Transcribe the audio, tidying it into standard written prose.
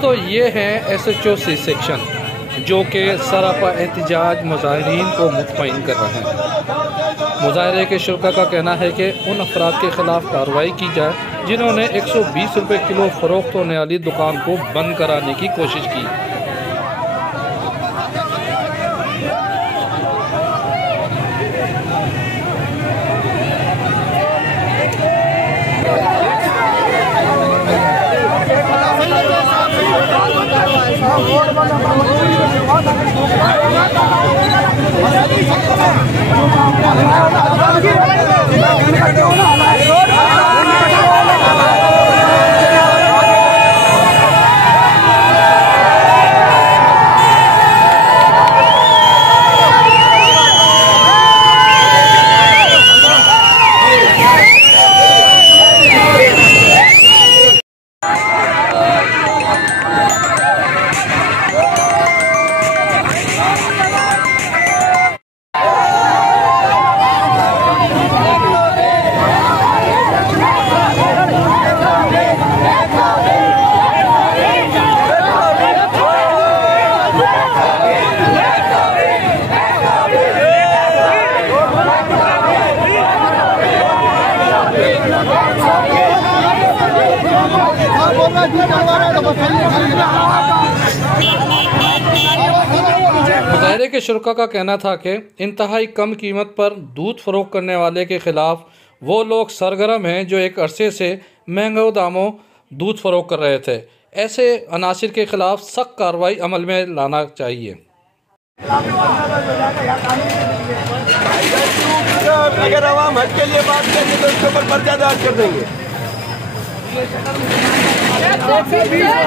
दोस्तों ये हैं SHO सी सेक्शन जो कि सरापा एहतजाज मुजाहिरीन को मुतमईन कर रहे हैं। मुजाहरे के शुरा का कहना है कि उन अफराद के ख़िलाफ़ कार्रवाई की जाए जिन्होंने 120 रुपये किलो फ़रोख्त होने वाली दुकान को बंद कराने की कोशिश की। मुजाहरे के शुरा का कहना था कि इंतहाई कम कीमत पर दूध फ़रोख्त करने वाले के ख़िलाफ़ वो लोग सरगर्म हैं जो एक अरसे से महंगे दामों दूध फ़रोख्त कर रहे थे। ऐसे अनासिर के ख़िलाफ़ सख्त कार्रवाई अमल में लाना चाहिए। अगर आवाम हक के लिए बात करेंगे तो उसके ऊपर पर्चा दर्ज कर देंगे। वीडियो